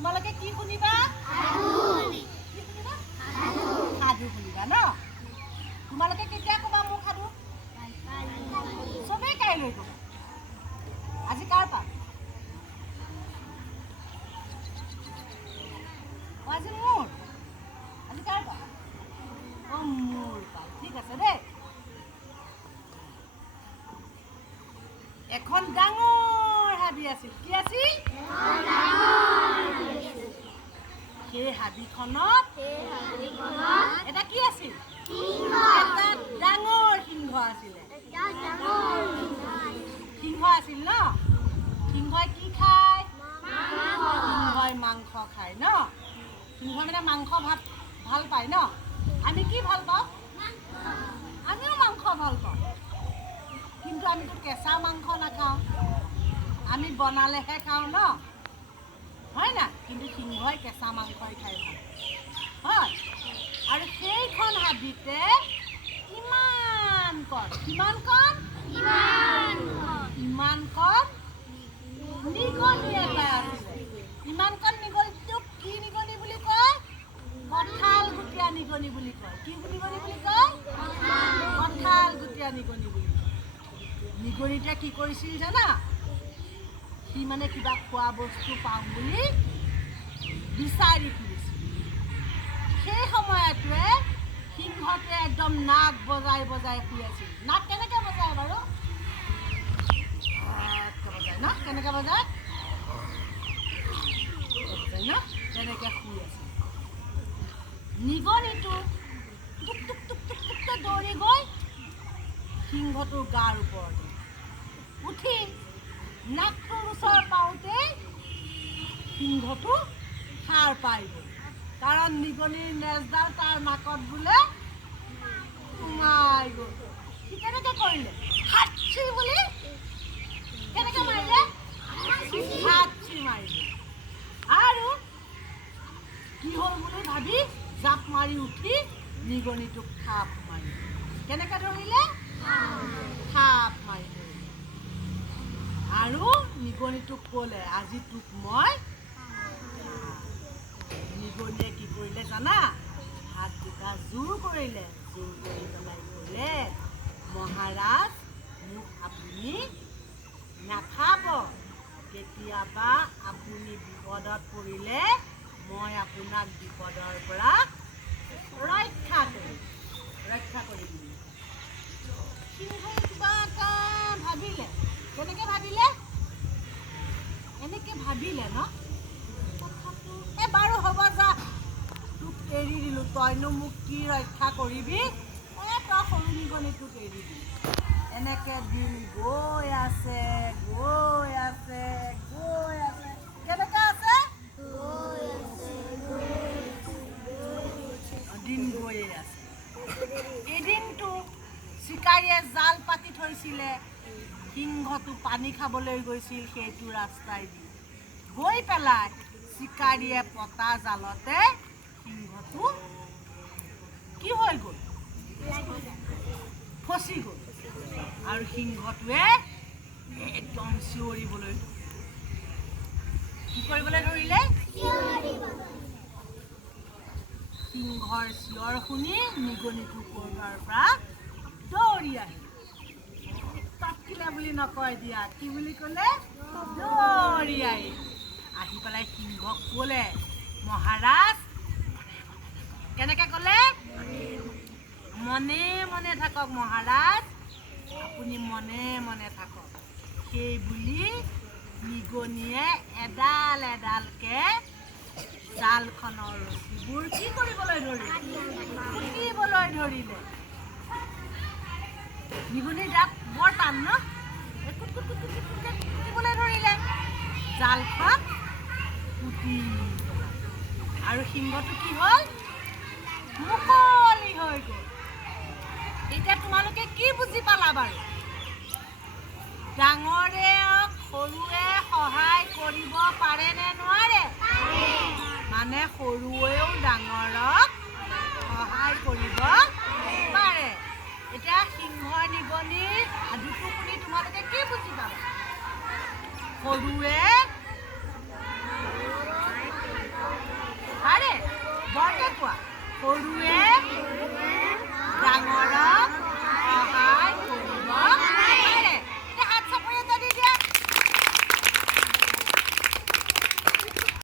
তোমালোকে কি শুনিবা? সাধু শুনিবা ন? তোমালোকে কেতিয়া ক'বা মোক সাধু? চবেই কাইলৈ ক'বা। আজি কাৰ পাল? আজি মোৰ। আজি কাৰ পাল? অঁ মোৰ পাল। ঠিক আছে দেই। এখন ডাঙৰ হাবি আছিল। কি আছিল? সেই হাবিখনত এটা কি আছিল? এটা ডাঙৰ সিংহ আছিলে। সিংহ আছিল ন? সিংহই কি খায়? সিংহই মাংস খায় ন? সিংহই মানে মাংস ভাত ভাল পায় ন? আমি কি ভাল পাওঁ? আমিও মাংস ভাল পাওঁ, কিন্তু আমিতো কেঁচা মাংস নাখাওঁ, আমি বনালেহে খাওঁ ন? হয় না? কিন্তু সিংহই কেঁচা মাংসই খাই ভাল হয়। আৰু সেইখন হাবিতে কিমান কণ নিগনি এটা আছিলে। ইমান কণ নিগনিটোক কি নিগনি বুলি কয়? কঁঠাল গুটীয়া নিগনি বুলি কয়। কি নিগনি বুলি কয়? কঁঠাল গুটীয়া নিগনি বুলি কয়। নিগনিটোৱে কি কৰিছিল জানা? সি মানে কিবা খোৱা বস্তু পাওঁ বুলি বিচাৰি ফুৰিছিল। সেই সময়টোৱে সিংহটোৱে একদম নাক বজাই বজাই শুই আছিল। নাক কেনেকৈ বজায় বাৰু? বজায় ন? কেনেকৈ বজায়? ন? তেনেকৈ শুই আছিল। নিগনিটো টুক টুক টুক টুক টুককৈ দৌৰি গৈ সিংহটোৰ গাৰ ওপৰতে উঠি নাকটোৰ ওচৰ পাওঁতেই সিংহটো সাৰ পাই গ'ল। কাৰণ নিগনিৰ নেজডাল তাৰ নাকত বোলে সোমাই গ'ল। সি কেনেকৈ কৰিলে? হাতচি বুলি কেনেকৈ মাৰিলে? হাতচি মাৰিলে। আৰু কি হ'ল বুলি ভাবি জাপ মাৰি উঠি নিগনিটোক থাপ মাৰিলে। কেনেকৈ ধৰিলে? থাপ মাৰি ধৰিলে। আৰু নিগনিটোক ক'লে, আজি তোক মই নিগনিয়ে কি কৰিলে জানা? হাতকেইটা জোৰ কৰিলে। জোৰ কৰি পেলাই ক'লে, মহাৰাজ মোক আপুনি নাখাব। কেতিয়াবা আপুনি বিপদত পৰিলে মই আপোনাক বিপদৰ পৰা ৰক্ষা কৰিম। সিংহই কিবা এটা ভাবিলে। কেনেকৈ ভাবিলে? এনেকৈ ভাবিলে ন? বাৰু হ'ব যা, তোক এৰি দিলোঁ, তইনো মোক কি ৰক্ষা কৰিবি? তই সৰু নিগনিটোক এৰি দিলি। এনেকৈ দিন গৈ আছে। কেনেকৈ আছে? দিন গৈয়ে আছে। এদিনটো চিকাৰীয়ে জাল পাতি থৈছিলে। সিংহটো পানী খাবলৈ গৈছিল সেইটো ৰাস্তাই দি। গৈ পেলাই চিকাৰীয়ে পতা জালতে সিংহটো কি হৈ গ'ল? ফচি গ'ল। আৰু সিংহটোৱে একদম চিঞৰিবলৈ কি কৰিবলৈ ধৰিলে? সিংহৰ চিঞৰ শুনি নিগনিটো ক'ৰবাৰ পৰা দৌৰি আহিল। তাকিলে বুলি নকয় দিয়া, কি বুলি ক'লে? দৌৰি আহিল। আহি পেলাই সিংহক ক'লে, মহাৰাজ, কেনেকৈ ক'লে? মনে মনে থাকক মহাৰাজ, আপুনি মনে মনে থাকক। সেই বুলি নিগনিয়ে এডাল এডালকৈ জালখনৰ ৰছীবোৰ কি কৰিবলৈ ধৰিলে? কুটিবলৈ ধৰিলে। নিগনিৰ দাঁত বৰ টান ন? কুটিবলৈ ধৰিলে। জালখন কুটি আৰু সিংহটো কি হ'ল? মুকলি হৈ গ'ল। এতিয়া তোমালোকে কি বুজি পালা বাৰু? ডাঙৰে সৰুৱে সহায় কৰিব পাৰে নে নোৱাৰে? মানে সৰুৱেও ডাঙৰক সহায় কৰিব পাৰে। এতিয়া সিংহ নিগনিৰ সাধুটো শুনি তোমালোকে কি বুজি পালা? সৰুৱে সৰুৱে ডাঙৰক